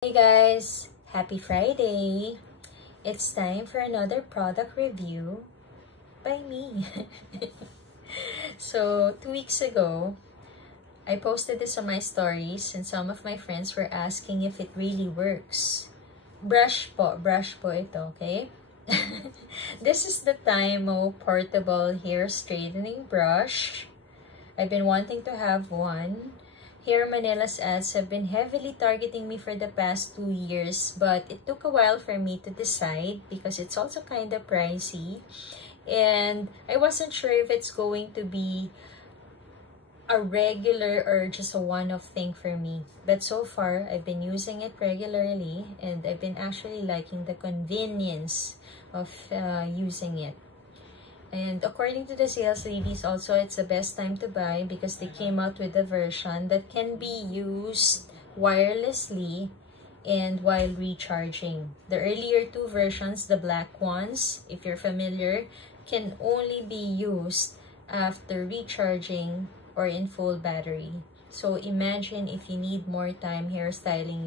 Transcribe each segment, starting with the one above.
Hey guys, happy Friday. It's time for another product review by me. So 2 weeks ago, I posted this on my stories and some of my friends were asking if it really works. Brush po ito, okay? This is the Timo portable hair straightening brush. I've been wanting to have one. Hair Manila's ads have been heavily targeting me for the past 2 years, but it took a while for me to decide because it's also kind of pricey. And I wasn't sure if it's going to be a regular or just a one-off thing for me. But so far, I've been using it regularly and I've been actually liking the convenience of using it. And according to the sales ladies also, it's the best time to buy because they came out with a version that can be used wirelessly and while recharging. The earlier two versions, the black ones, if you're familiar, can only be used after recharging or in full battery. So imagine if you need more time hairstyling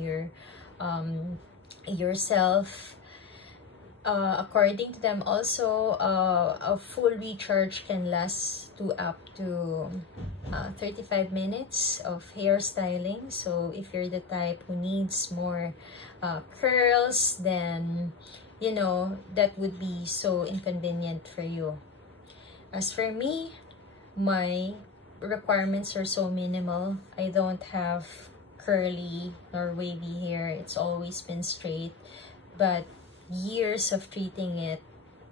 yourself. According to them also, a full recharge can last up to 35 minutes of hairstyling. So if you're the type who needs more curls, then you know that would be so inconvenient for you. As for me, my requirements are so minimal. I don't have curly or wavy hair. It's always been straight, but years of treating it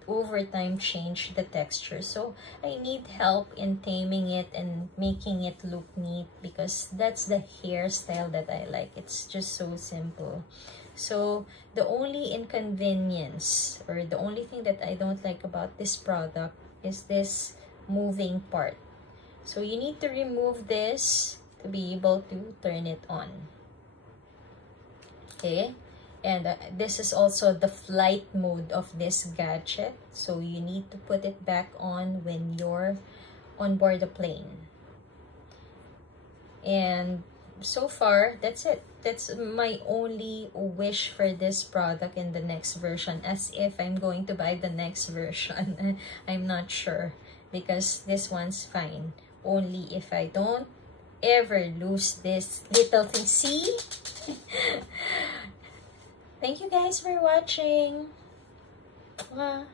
over time changed the texture, so I need help in taming it and making it look neat because that's the hairstyle that I like. It's just so simple. So the only inconvenience or the only thing that I don't like about this product is this moving part. So you need to remove this to be able to turn it on. Okay. And this is also the flight mode of this gadget. So you need to put it back on when you're on board the plane. And so far, that's it. That's my only wish for this product in the next version. As if I'm going to buy the next version. I'm not sure. Because this one's fine. Only if I don't ever lose this little thing. See? Thank you guys for watching. Mwah.